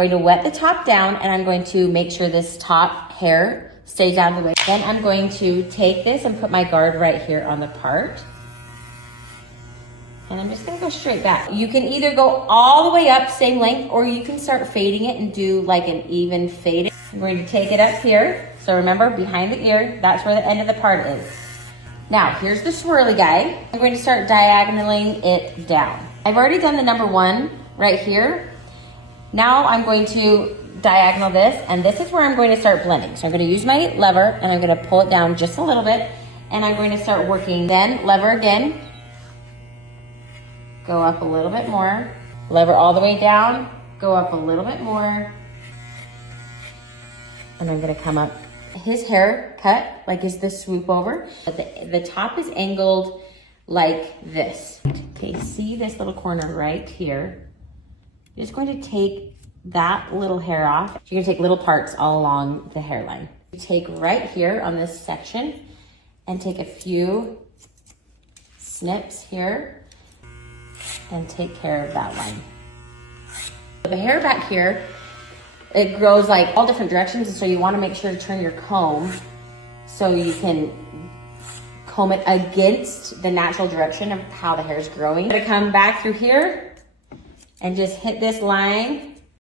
I'm going to wet the top down, and I'm going to make sure this top hair stays out of the way. Then I'm going to take this and put my guard right here on the part. And I'm just gonna go straight back. You can either go all the way up, same length, or you can start fading it and do like an even fade. I'm going to take it up here. So remember, behind the ear, that's where the end of the part is. Now, here's the swirly guy. I'm going to start diagonaling it down. I've already done the number 1 right here. Now I'm going to diagonal this, and this is where I'm going to start blending. So I'm going to use my lever, and I'm going to pull it down just a little bit, and I'm going to start working. Then lever again, go up a little bit more, lever all the way down, go up a little bit more, and I'm going to come up. His hair cut like is the swoop over, but the top is angled like this. Okay, see this little corner right here? You're just going to take that little hair off. You're gonna take little parts all along the hairline. You take right here on this section and take a few snips here and take care of that line. The hair back here, it grows like all different directions, and so you wanna make sure to turn your comb so you can comb it against the natural direction of how the hair is growing. I'm gonna come back through here and just hit this line